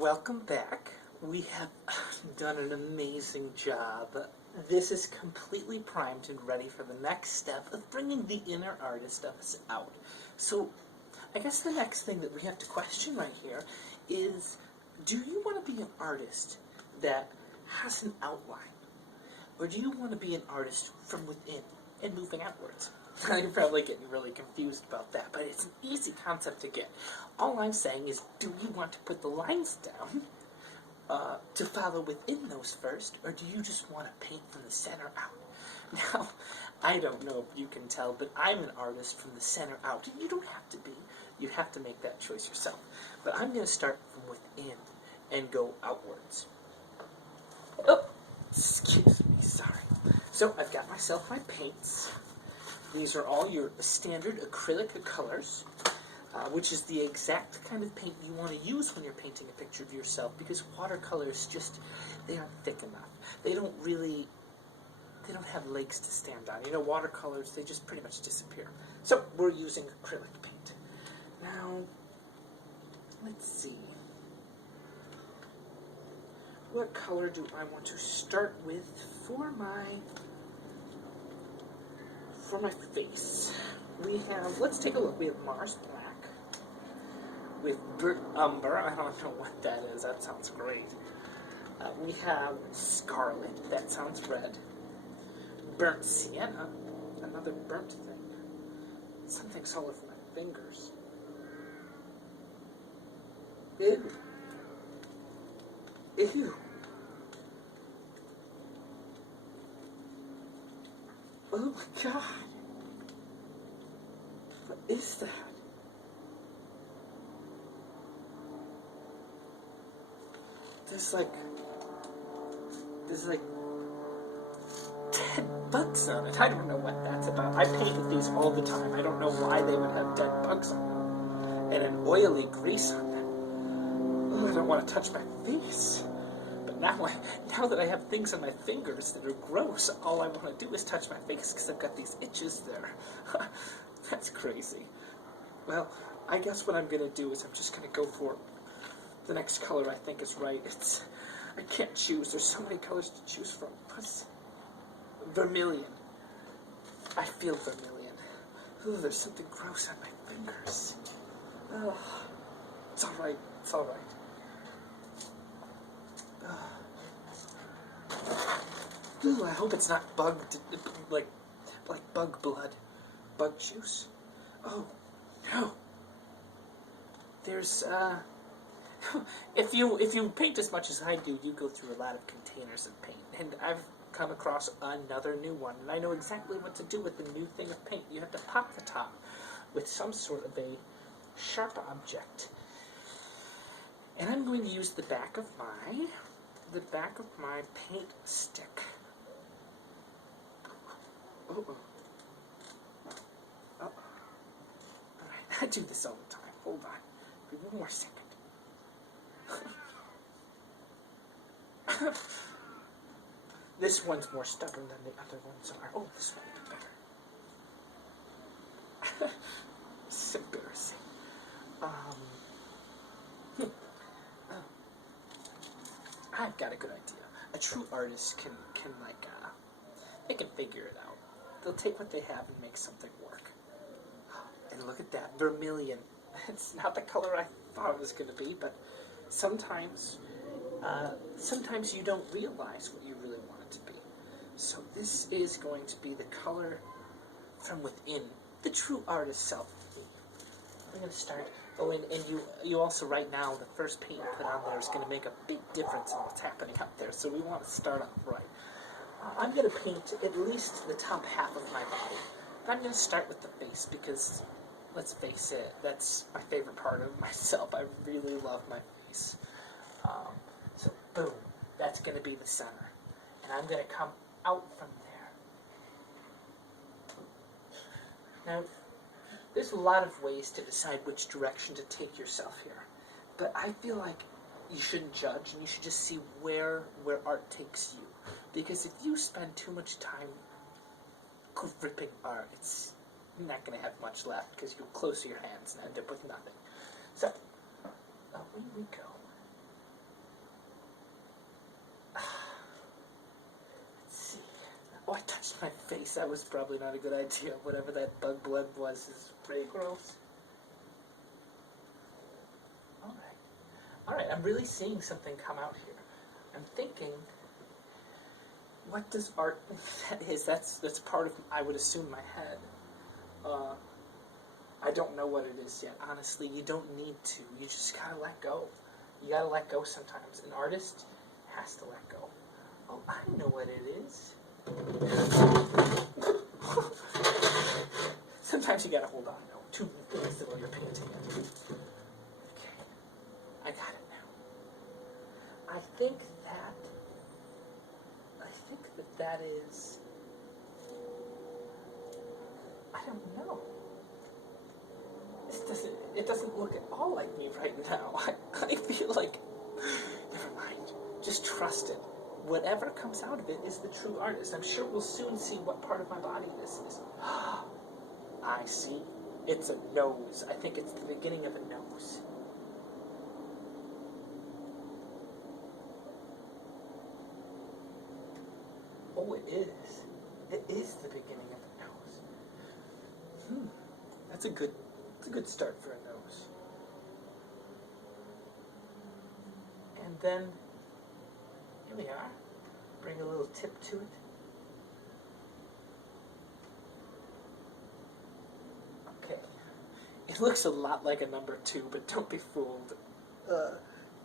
Welcome back. We have done an amazing job. This is completely primed and ready for the next step of bringing the inner artist of us out. So, I guess the next thing that we have to question right here is, do you want to be an artist that has an outline? Or do you want to be an artist from within and moving outwards? You're probably getting really confused about that, but it's an easy concept to get. All I'm saying is, do you want to put the lines down to follow within those first, or do you just want to paint from the center out? Now, I don't know if you can tell, but I'm an artist from the center out. You don't have to be. You have to make that choice yourself. But I'm going to start from within and go outwards. Oh, excuse me, sorry. So I've got myself my paints. These are all your standard acrylic colors, which is the exact kind of paint you want to use when you're painting a picture of yourself, because watercolors just, they aren't thick enough. They don't have legs to stand on. You know, watercolors, they just pretty much disappear. So we're using acrylic paint. Now, let's see. What color do I want to start with for my face? We have, let's take a look. We have Mars Black with Burnt Umber. I don't know what that is. That sounds great. We have Scarlet. That sounds red. Burnt Sienna. Another burnt thing. Something's all over my fingers. Ew. Ew. Oh my god. What is that? There's like 10 bugs on it. I don't know what that's about. I painted these all the time. I don't know why they would have dead bugs on them. And an oily grease on them. Oh, I don't want to touch my face. But now that I have things on my fingers that are gross, all I want to do is touch my face because I've got these itches there. That's crazy. Well, I guess what I'm going to do is I'm just going to go for the next color I think is right. I can't choose. There's so many colors to choose from. What's vermilion? I feel vermilion. Ooh, there's something gross on my fingers. Oh, it's alright. It's alright. Ooh, I hope it's not bugged, like bug blood, bug juice. Oh, no. There's, if you paint as much as I do, you go through a lot of containers of paint, and I've come across another new one, and I know exactly what to do with the new thing of paint. You have to pop the top with some sort of a sharp object. And I'm going to use the back of my paint stick. Oh. Alright, I do this all the time. Hold on. Give me one more second. This one's more stubborn than the other ones are. Oh, this one will be better. It's embarrassing. I've got a good idea. A true artist can they can figure it out. They'll take what they have and make something work. And look at that, vermilion. It's not the color I thought it was going to be, but sometimes you don't realize what you really want it to be. So this is going to be the color from within, the true artist self. I'm going to start. Oh, and you also, right now, the first paint you put on there is going to make a big difference in what's happening up there, so we want to start off right. I'm going to paint at least the top half of my body. I'm going to start with the face because, let's face it, that's my favorite part of myself. I really love my face. So, boom, that's going to be the center. And I'm going to come out from there. Now, there's a lot of ways to decide which direction to take yourself here. But I feel like you shouldn't judge, and you should just see where art takes you. Because if you spend too much time gripping art, it's not going to have much left, because you'll close your hands and end up with nothing. So, away we go. I touched my face. That was probably not a good idea. Whatever that bug blood was is pretty gross. Alright, I'm really seeing something come out here. I'm thinking, what does art that is? That's part of, I would assume, my head. I don't know what it is yet. Honestly, you don't need to. You just gotta let go. You gotta let go sometimes. An artist has to let go. Oh, I know what it is. Sometimes you gotta hold on, though, to things while you're painting it. Okay, I got it now. I think that is, I don't know. It doesn't look at all like me right now. I feel like, never mind. Just trust it. Whatever comes out of it is the true artist. I'm sure we'll soon see what part of my body this is. I see. It's a nose. I think it's the beginning of a nose. Oh, it is. It is the beginning of a nose. That's a good start for a nose. And then, here we are. Bring a little tip to it. Okay. It looks a lot like a number 2, but don't be fooled.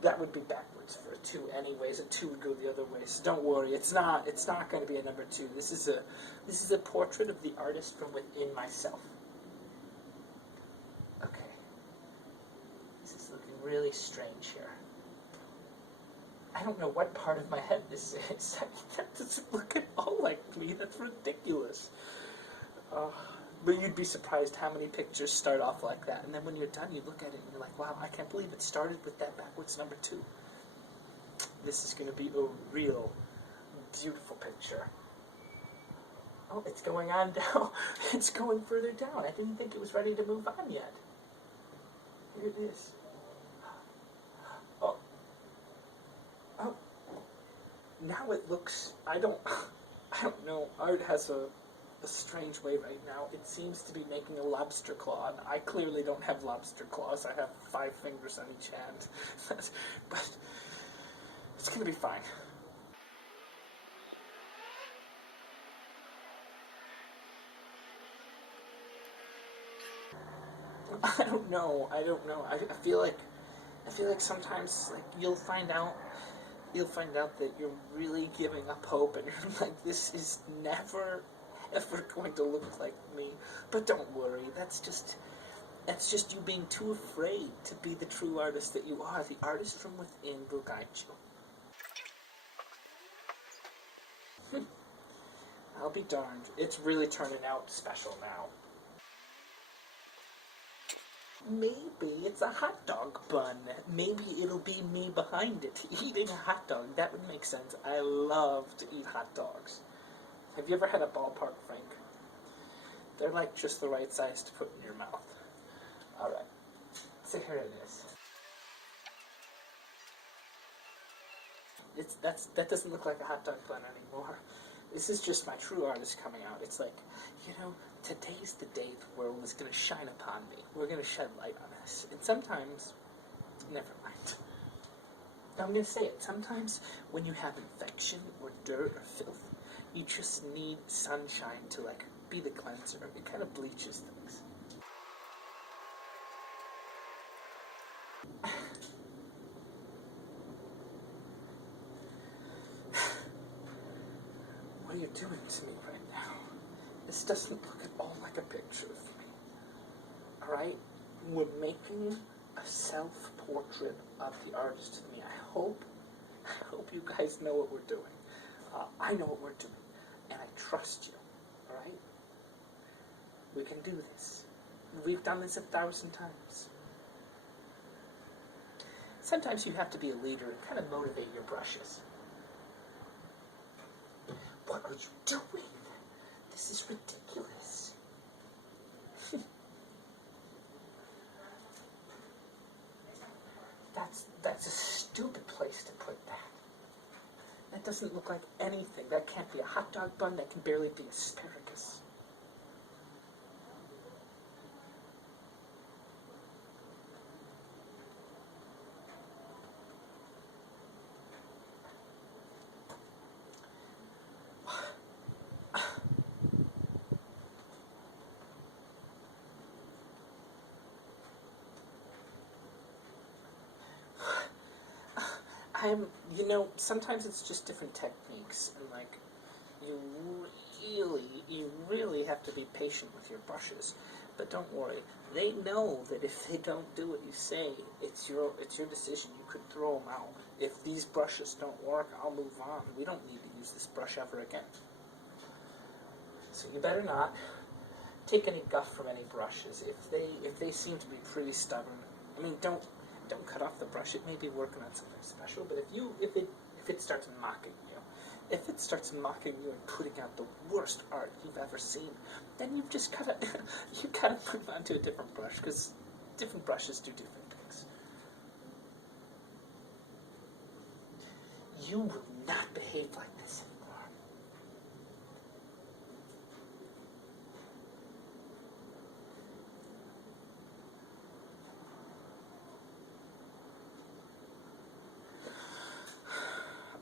That would be backwards for a 2 anyways. A 2 would go the other way, so don't worry. It's not going to be a number 2. This is a portrait of the artist from within myself. Okay. This is looking really strange here. I don't know what part of my head this is. That doesn't look at all like me. That's ridiculous. But you'd be surprised how many pictures start off like that. And then when you're done, you look at it and you're like, wow, I can't believe it started with that backwards number 2. This is going to be a real beautiful picture. Oh, it's going on down. It's going further down. I didn't think it was ready to move on yet. Here it is. Oh. Now it looks, I don't know. Art has a strange way right now. It seems to be making a lobster claw, and I clearly don't have lobster claws. I have 5 fingers on each hand. But it's going to be fine. I don't know. I feel like sometimes, like, you'll find out that you're really giving up hope, and you're like, this is never ever going to look like me. But don't worry, that's just you being too afraid to be the true artist that you are. The artist from within will guide you. I'll be darned. It's really turning out special now. Maybe it's a hot dog bun. Maybe it'll be me behind it, eating a hot dog. That would make sense. I love to eat hot dogs. Have you ever had a ballpark Frank? They're like just the right size to put in your mouth. Alright, so here it is. That doesn't look like a hot dog bun anymore. This is just my true artist coming out. It's like, today's the day the world is going to shine upon me. We're going to shed light on us. And sometimes, never mind. I'm going to say it. Sometimes when you have infection or dirt or filth, you just need sunshine to, like, be the cleanser. It kind of bleaches things. What are you doing to me right now? This doesn't look at all like a picture of me. Alright? We're making a self-portrait of the artist of me. I hope you guys know what we're doing. I know what we're doing. And I trust you. Alright? We can do this. We've done this 1,000 times. Sometimes you have to be a leader and kind of motivate your brushes. What are you doing? This is ridiculous. That's a stupid place to put that. That doesn't look like anything. That can't be a hot dog bun. That can barely be asparagus. Sometimes it's just different techniques, and like, you really have to be patient with your brushes. But don't worry, they know that if they don't do what you say, it's your decision. You could throw them out. If these brushes don't work, I'll move on. We don't need to use this brush ever again. So you better not take any guff from any brushes. If they seem to be pretty stubborn, I mean, don't cut off the brush. It may be working on something special, but if it starts mocking you, if it starts mocking you and putting out the worst art you've ever seen, then you've just gotta move on to a different brush, because different brushes do different things. You will not behave like this anymore.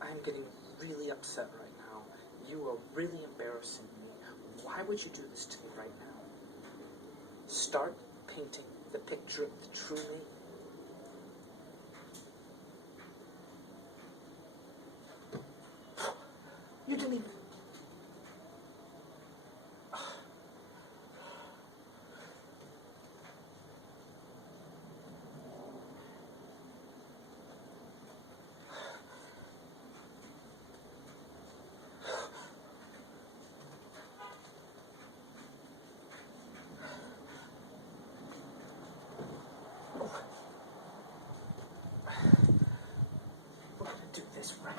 I'm getting really upset right now. You are really embarrassing me. Why would you do this to me right now? Start painting the picture of the true me. You didn't even... We're gonna do this right.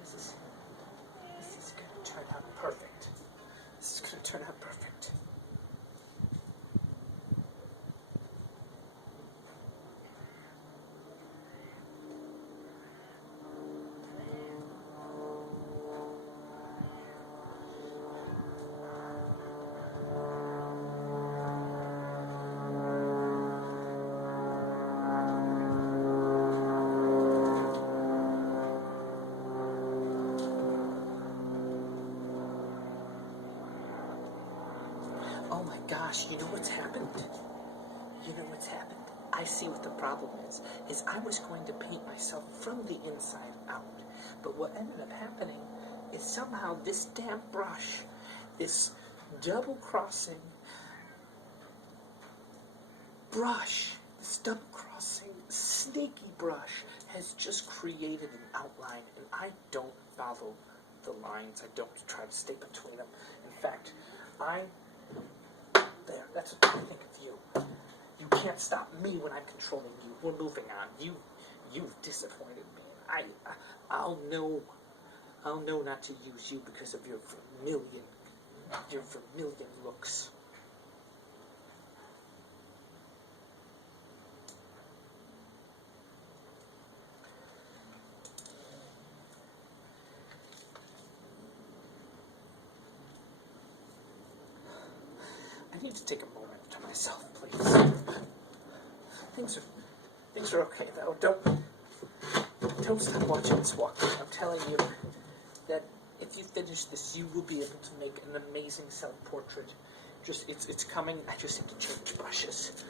This is gonna turn out perfect. This is gonna turn out perfect. Oh my gosh, you know what's happened? You know what's happened? I see what the problem is I was going to paint myself from the inside out. But what ended up happening is somehow this damn brush, this double-crossing brush, this double-crossing sneaky brush has just created an outline, and I don't follow the lines. I don't try to stay between them. In fact, there, that's what I think of you. You can't stop me when I'm controlling you. We're moving on. You've disappointed me. I'll know not to use you because of your vermilion looks. I need to take a moment to myself, please. Things are okay though. Don't stop watching this walkthrough. I'm telling you that if you finish this, you will be able to make an amazing self-portrait. It's coming. I just need to change brushes.